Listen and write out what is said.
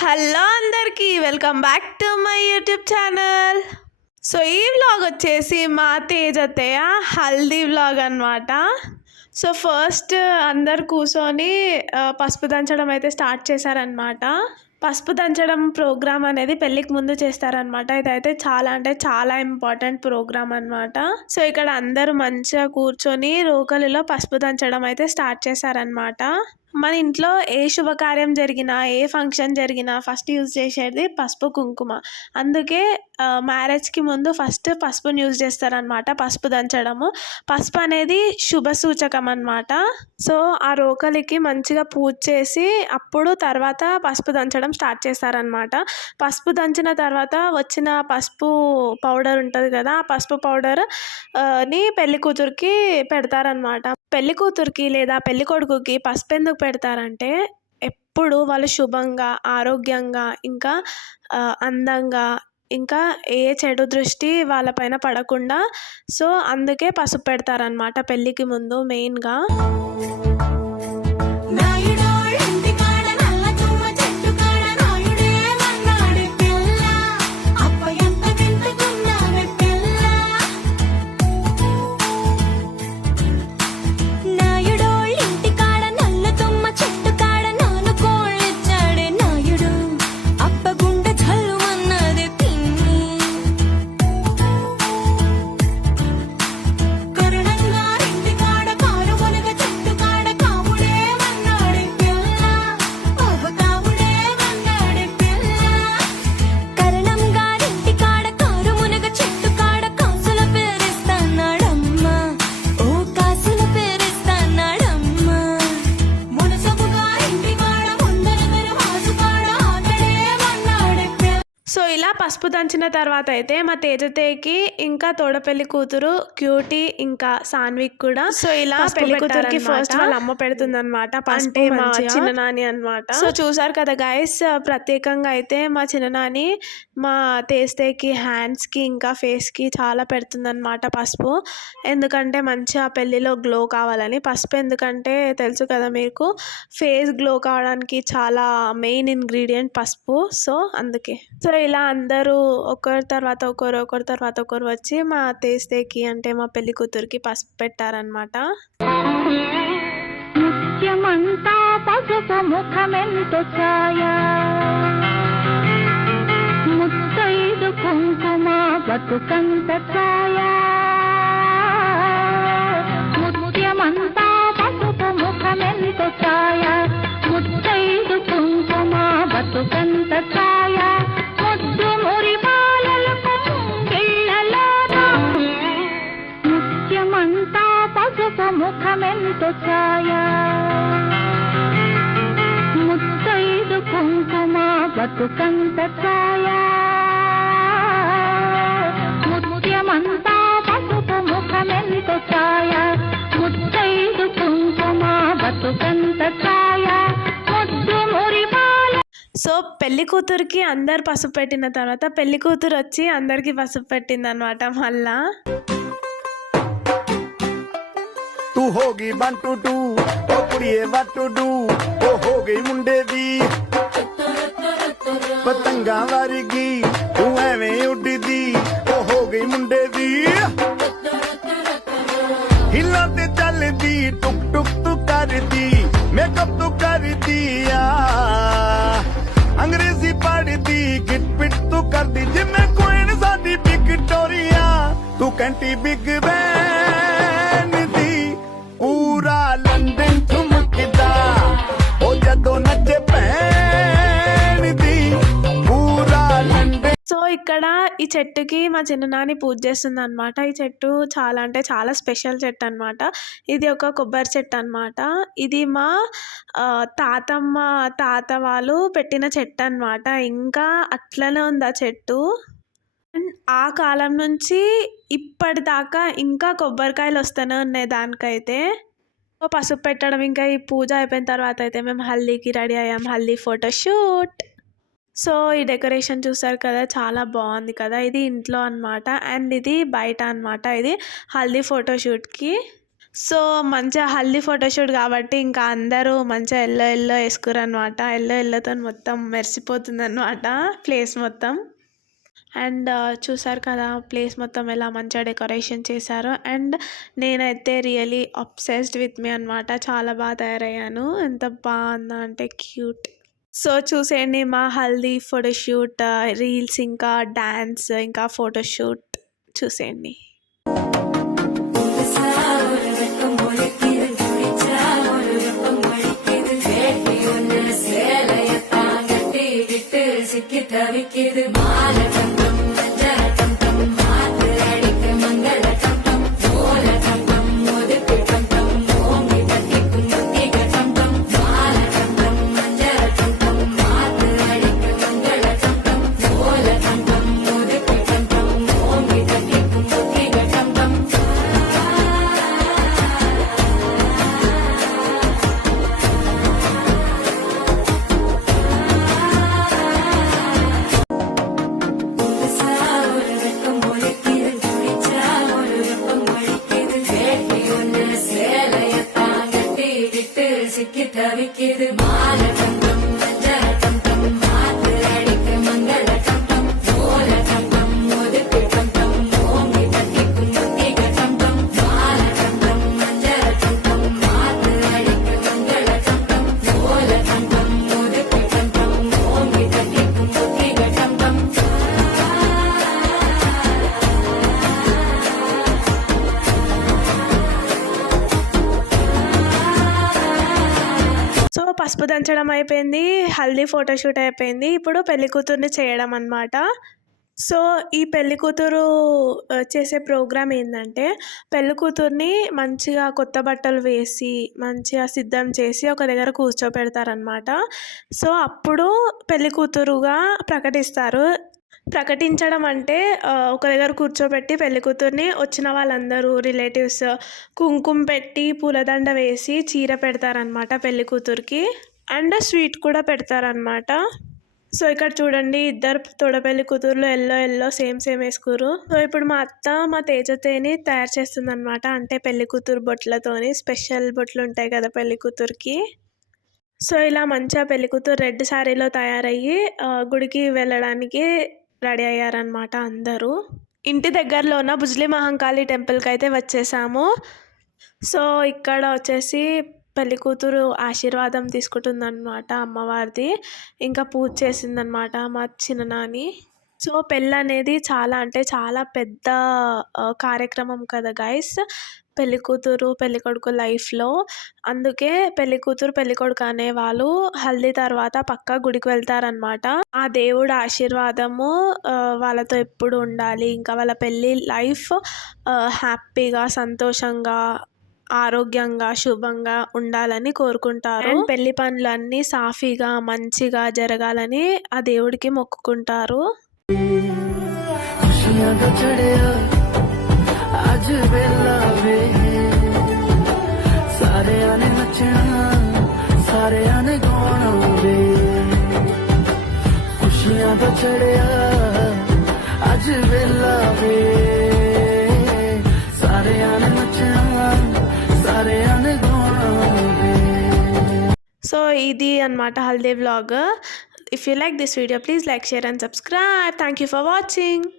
Hello అందరికీ welcome back to my YouTube channel. So ఈ vlog వచ్చేసి మా తేజతయ్య హల్దీ వ్లాగ్ అనమాట. సో ఫస్ట్ అందరు కూర్చొని పసుపు దంచడం అయితే స్టార్ట్ చేశారనమాట. పసుపు దంచడం ప్రోగ్రామ్ అనేది పెళ్ళికి ముందు చేస్తారనమాట. ఇదైతే చాలా అంటే చాలా ఇంపార్టెంట్ ప్రోగ్రామ్ అనమాట. సో ఇక్కడ అందరూ మంచిగా కూర్చొని రోకలిలో పసుపు దంచడం అయితే స్టార్ట్ చేశారనమాట. మన ఇంట్లో ఏ శుభకార్యం జరిగినా ఏ ఫంక్షన్ జరిగినా ఫస్ట్ యూజ్ చేసేది పసుపు కుంకుమ. అందుకే మ్యారేజ్కి ముందు ఫస్ట్ పసుపుని యూజ్ చేస్తారనమాట. పసుపు దంచడము, పసుపు అనేది శుభ సూచకం అనమాట. సో ఆ రోకలికి మంచిగా పూజ చేసి అప్పుడు తర్వాత పసుపు దంచడం స్టార్ట్ చేస్తారనమాట. పసుపు దంచిన తర్వాత వచ్చిన పసుపు పౌడర్ ఉంటుంది కదా, ఆ పసుపు పౌడర్ ని పెళ్లి కూతురికి పెడతారనమాట. పెళ్లి కూతురికి లేదా పెళ్లి కొడుకుకి పసుపు ఎందుకు పెడతారంటే ఎప్పుడు వాళ్ళు శుభంగా, ఆరోగ్యంగా, ఇంకా అందంగా, ఇంకా ఏ చెడు దృష్టి వాళ్ళపైన పడకుండా, సో అందుకే పసుపు పెడతారనమాట పెళ్ళికి ముందు మెయిన్గా. సో ఇలా పసుపు దంచిన తర్వాత అయితే మా తేజతేకి ఇంకా తోడపెళ్లి కూతురు క్యూటీ ఇంకా సాన్విక్ కూడా సో ఇలా పెళ్లి కూతురికి ఫస్ట్ వాళ్ళ అమ్మ పెడుతుంది అనమాట. అంటే మా చిన్ననాని అనమాట. సో చూసారు కదా గైస్, ప్రత్యేకంగా అయితే మా చిన్ననాని మా తేజతేకి హ్యాండ్స్కి ఇంకా ఫేస్కి చాలా పెడుతుంది అనమాట పసుపు. ఎందుకంటే మంచిగా పెళ్ళిలో గ్లో కావాలని. పసుపు ఎందుకంటే తెలుసు కదా మీకు, ఫేస్ గ్లో కావడానికి చాలా మెయిన్ ఇంగ్రీడియంట్ పసుపు. సో అందుకే సో ఇలా అందరూ ఒకరి తర్వాత ఒకరు వచ్చి మా తేజతేకి అంటే మా పెళ్లి కూతురికి పసుపు పెట్టారనమాట. ముత్యమంతా పసుపు ముఖమెంతో ఛాయా, ముత్తైదు కుంకుమ బతుకంత ఛాయా. ముత్యమంతా పసుపు ముఖమెంతో ఛాయా, ముత్తైదు కుంకుమ బతుకంత ఛాయా. ముత్యమంతా పసుపు ముఖమెంతో ఛాయా, ముత్తైదు కుంకుమ బతుకంత ఛాయా. ముత్యమంతా పసుపు ముఖమెంతో ఛాయా, ముత్తైదు కుంకుమ బతుకంత ఛాయా. సో పెళ్లి కూతురికి అందరు పసుపు పెట్టిన తర్వాత పెళ్లి కూతురు వచ్చి అందరికి పసుపు పెట్టింది అనమాట. మళ్ళా तू होगी 1 2 2 ओ कुड़िए what to do ओ हो गई मुंडे दी पतंगा वारगी तू एवें उड़दी ओ हो गई मुंडे दी हिला ते चलदी टुक टुक तू करदी मेकअप तू करदी आ अंग्रेजी पढ़दी गिट पिट तू करदी जिम्मे कोई न साडी विक्टोरिया तू कैंटी बिग बैन दी पूरा लंदन ठुमकदा ओ जदों नचे पैन दी पूरा लंदन. సో ఇక్కడ ఈ చెట్టుకి మా చిన్ననాని పూజ చేస్తుంది అనమాట. ఈ చెట్టు చాలా అంటే చాలా స్పెషల్ చెట్టు అనమాట. ఇది ఒక కొబ్బరి చెట్టు అనమాట. ఇది మా తాత వాళ్ళు పెట్టిన చెట్టు అనమాట. ఇంకా అట్లనే ఉంది ఆ చెట్టు. అండ్ ఆ కాలం నుంచి ఇప్పటిదాకా ఇంకా కొబ్బరికాయలు వస్తూనే ఉన్నాయి దానికైతే. పసుపు పెట్టడం ఇంకా ఈ పూజ అయిపోయిన తర్వాత అయితే మేము హల్దీకి రెడీ అయ్యాం. హల్దీ ఫోటోషూట్. సో ఈ డెకరేషన్ చూసారు కదా, చాలా బాగుంది కదా. ఇది ఇంట్లో అనమాట అండ్ ఇది బయట అనమాట. ఇది హల్దీ ఫోటోషూట్కి. సో మంచిగా హల్దీ ఫోటోషూట్ కాబట్టి ఇంకా అందరూ మంచిగా ఎల్లో వేసుకురు అనమాట. ఎల్లోతో మొత్తం మెరిసిపోతుంది అనమాట ప్లేస్ మొత్తం. అండ్ చూసారు కదా ప్లేస్ మొత్తం ఎలా మంచిగా డెకరేషన్ చేశారో. అండ్ నేనైతే రియలీ అబ్సెస్డ్ విత్ మీ అనమాట. చాలా బాగా తయారయ్యాను. ఎంత బాగుందా అంటే క్యూట్. సో చూసేయండి మా హల్దీ ఫోటోషూట్ రీల్స్, ఇంకా డ్యాన్స్, ఇంకా ఫోటోషూట్ చూసేయండి. సో పసుపు దంచడం అయిపోయింది, హల్దీ ఫోటోషూట్ అయిపోయింది. ఇప్పుడు పెళ్లి కూతుర్ని చేయడం అనమాట. సో ఈ పెళ్లి కూతురు చేసే ప్రోగ్రామ్ ఏంటంటే, పెళ్లి కూతుర్ని మంచిగా కొత్త బట్టలు వేసి మంచిగా సిద్ధం చేసి ఒక దగ్గర కూర్చోపెడతారనమాట. సో అప్పుడు పెళ్లి కూతురుగా ప్రకటిస్తారు. ప్రకటించడం అంటే ఒక దగ్గర కూర్చోబెట్టి పెళ్లి కూతుర్ని వచ్చిన వాళ్ళందరూ రిలేటివ్స్ కుంకుమ పెట్టి పూలదండ వేసి చీర పెడతారనమాట పెళ్లి కూతురికి. అండ్ స్వీట్ కూడా పెడతారనమాట. సో ఇక్కడ చూడండి ఇద్దరు తోడపెళ్లి కూతుర్లు ఎల్లో సేమ్ వేసుకురు. సో ఇప్పుడు మా అత్త మా తేజతేని తయారు చేస్తుంది అనమాట. అంటే పెళ్లి కూతురు బొట్లతోని, స్పెషల్ బొట్లు ఉంటాయి కదా పెళ్లి కూతురికి. సో ఇలా మంచిగా పెళ్లి కూతురు రెడ్ శారీలో తయారయ్యి గుడికి వెళ్ళడానికి రెడీ అయ్యారనమాట అందరూ. ఇంటి దగ్గరలో ఉన్న బుజ్లి మహంకాళి టెంపుల్కి అయితే వచ్చేసాము. సో ఇక్కడ వచ్చేసి పెళ్లి కూతురు ఆశీర్వాదం తీసుకుంటుందన్నమాట అమ్మవారిది. ఇంకా పూజ చేసిందనమాట మా చిన్ననాని. సో పెళ్ళి అనేది చాలా అంటే చాలా పెద్ద కార్యక్రమం కదా గైస్, పెళ్లి కూతురు పెళ్లి కొడుకు లైఫ్లో. అందుకే పెళ్లి కూతురు పెళ్లి కొడుకు అనేవాళ్ళు హల్దీ తర్వాత పక్కా గుడికి వెళ్తారనమాట. ఆ దేవుడు ఆశీర్వాదము వాళ్ళతో ఎప్పుడు ఉండాలి, ఇంకా వాళ్ళ పెళ్ళి లైఫ్ హ్యాపీగా సంతోషంగా ఆరోగ్యంగా శుభంగా ఉండాలని కోరుకుంటారు. పెళ్లి పనులన్నీ సాఫీగా మంచిగా జరగాలని ఆ దేవుడికి మొక్కుకుంటారు. సో ఇది అన్నమాట haldi vlog. If you like this video please like, share and subscribe. Thank you for watching.